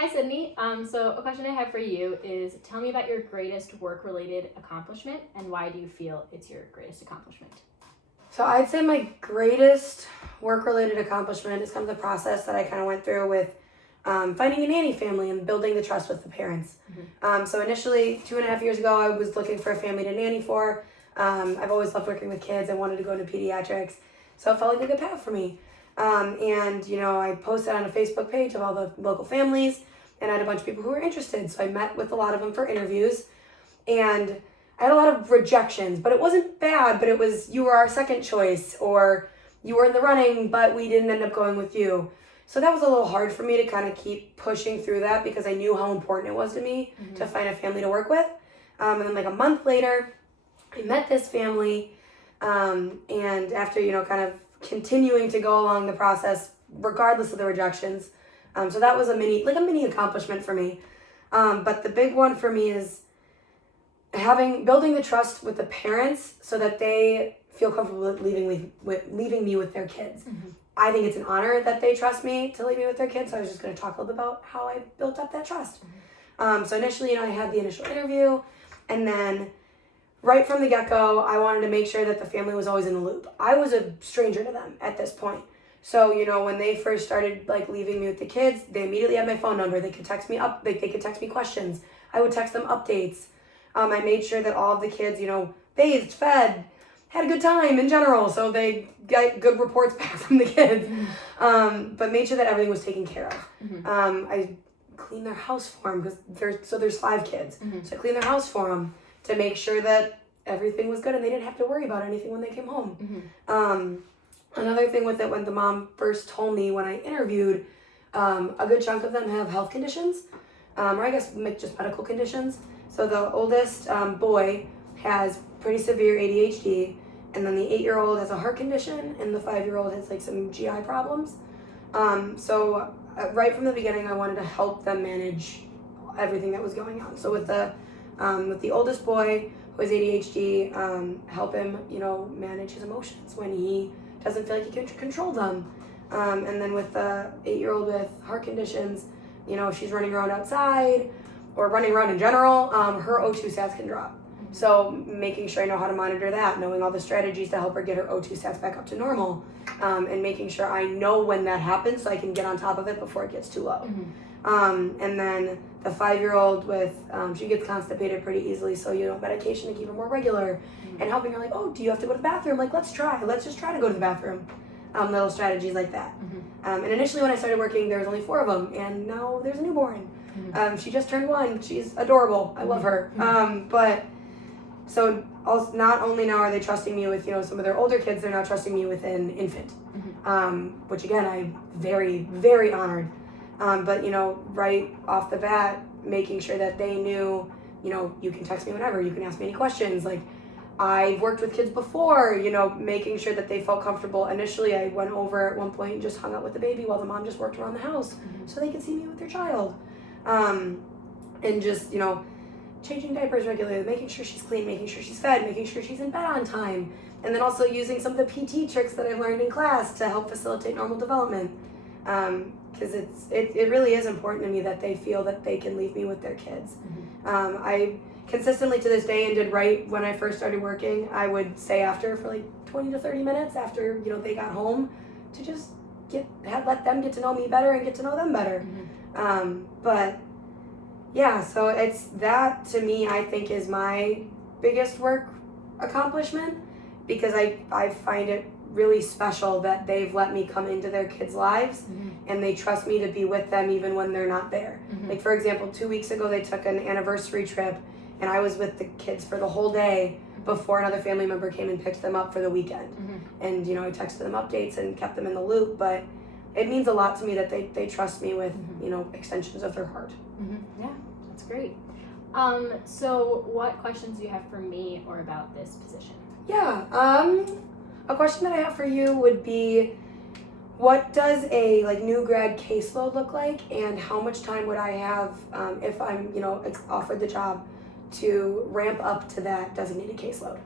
Hi, Sydney. So a question I have for you is, tell me about your greatest work-related accomplishment and why do you feel it's your greatest accomplishment? So I'd say my greatest work-related accomplishment is kind of the process that I kind of went through with finding a nanny family and building the trust with the parents. So initially, 2.5 years ago, I was looking for a family to nanny for. I've always loved working with kids. I wanted to go into pediatrics, so it felt like a good path for me. I posted on a Facebook page of all the local families, and I had a bunch of people who were interested. So I met with a lot of them for interviews, and I had a lot of rejections, but it wasn't bad, but it was, you were our second choice, or you were in the running, but we didn't end up going with you. So that was a little hard for me to kind of keep pushing through that because I knew how important it was to me to find a family to work with. And then like a month later, I met this family, and after, kind of continuing to go along the process, regardless of the rejections. So that was a mini accomplishment for me. But the big one for me is building the trust with the parents so that they feel comfortable with leaving me with their kids. I think it's an honor that they trust me to leave me with their kids. So I was just going to talk a little bit about how I built up that trust. So initially, I had the initial interview, and then right from the get-go, I wanted to make sure that the family was always in the loop. I was a stranger to them at this point. So, when they first started leaving me with the kids, they immediately had my phone number. They could text me they could text me questions. I would text them updates. I made sure that all of the kids, bathed, fed, had a good time in general. So they got good reports back from the kids. But made sure that everything was taken care of. I cleaned their house for them because there's 5 kids. So I cleaned their house for them to make sure that everything was good and they didn't have to worry about anything when they came home. Another thing with it, when the mom first told me when I interviewed, a good chunk of them have health conditions, or I guess just medical conditions. So the oldest boy has pretty severe ADHD, and then the 8-year-old has a heart condition, and the 5-year-old has some GI problems. So right from the beginning, I wanted to help them manage everything that was going on. So with the oldest boy who has ADHD, help him, manage his emotions when he doesn't feel like he can control them. And then with the 8-year-old with heart conditions, she's running around outside or running around in general, her O2 sats can drop. So making sure I know how to monitor that, knowing all the strategies to help her get her O2 sats back up to normal, and making sure I know when that happens so I can get on top of it before it gets too low. And then the 5-year-old with, she gets constipated pretty easily, so medication to keep her more regular, and helping her oh, do you have to go to the bathroom? Let's just try to go to the bathroom. Little strategies like that. And initially when I started working, there was only 4 of them, and now there's a newborn. She just turned 1. She's adorable. I love her. But so also, not only now are they trusting me with some of their older kids, they're now trusting me with an infant, which again I'm very, very honored. But right off the bat, making sure that they knew, you can text me whenever, you can ask me any questions. I've worked with kids before, making sure that they felt comfortable. Initially, I went over at one point and just hung out with the baby while the mom just worked around the house so they could see me with their child. And just, changing diapers regularly, making sure she's clean, making sure she's fed, making sure she's in bed on time. And then also using some of the PT tricks that I've learned in class to help facilitate normal development. Because it really is important to me that they feel that they can leave me with their kids. I consistently to this day, and did right when I first started working, I would stay after for 20 to 30 minutes after they got home to just let them get to know me better and get to know them better. But yeah, so it's that, to me, I think is my biggest work accomplishment, because I find it really special that they've let me come into their kids' lives and they trust me to be with them even when they're not there. For example, 2 weeks ago they took an anniversary trip and I was with the kids for the whole day before another family member came and picked them up for the weekend. And I texted them updates and kept them in the loop, but it means a lot to me that they trust me with extensions of their heart. Yeah, that's great. So what questions do you have for me or about this position? Yeah, a question that I have for you would be, what does a new grad caseload look like, and how much time would I have if I'm offered the job to ramp up to that designated caseload?